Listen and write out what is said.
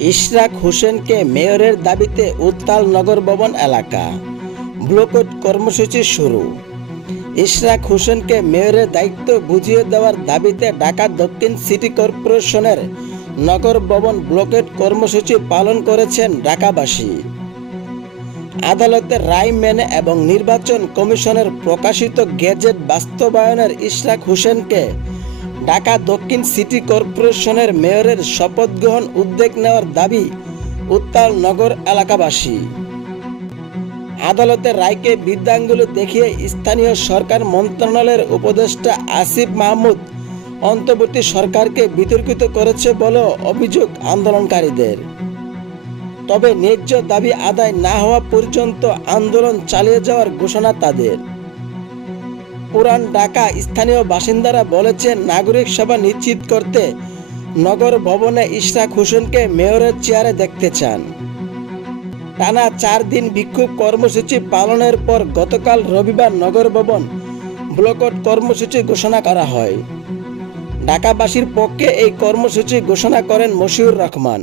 ইশরাক হোসেনকে মেয়রের দাবিতে উত্তাল নগর ভবন এলাকা। ব্লকট কর্মসূচি শুরু। ইশরাক হোসেনকে মেয়রের দায়িত্ব বুঝিয়ে দেওয়ার দাবিতে ঢাকা দক্ষিণ সিটি কর্পোরেশনের নগর ভবন ব্লকেট কর্মসূচি পালন করেছেন ঢাকাবাসী। আদালতের রায় মেনে এবং নির্বাচন কমিশনের প্রকাশিত গেজেট বাস্তবায়নের ইশরাক হোসেনকে ঢাকা দক্ষিণ সিটি কর্পোরেশনের মেয়রের শপথ গ্রহণ উদ্যোগ নেওয়ার দাবি উত্তাল নগর এলাকাবাসী। আদালতের রায়কে বৃদ্ধাঙ্গুলি দেখিয়ে স্থানীয় সরকার মন্ত্রণালয়ের উপদেষ্টা আসিফ মাহমুদ অন্তর্বর্তী সরকারকে বিতর্কিত করেছে বলে অভিযোগ আন্দোলনকারীদের। তবে ন্যায্য দাবি আদায় না হওয়া পর্যন্ত আন্দোলন চালিয়ে যাওয়ার ঘোষণা তাদের। পুরান ঢাকা স্থানীয় বাসিন্দারা বলেছেন নাগরিক সভা নিশ্চিত করতে নগর ভবনে ইশরাক হোসেনকে মেয়রের চেয়ারে দেখতে চান। টানা চার দিন বিক্ষোভ কর্মসূচি পালনের পর গতকাল রবিবার নগর ভবন ব্লকট কর্মসূচি ঘোষণা করা হয়। ঢাকাবাসীর পক্ষে এই কর্মসূচি ঘোষণা করেন মশিউর রহমান।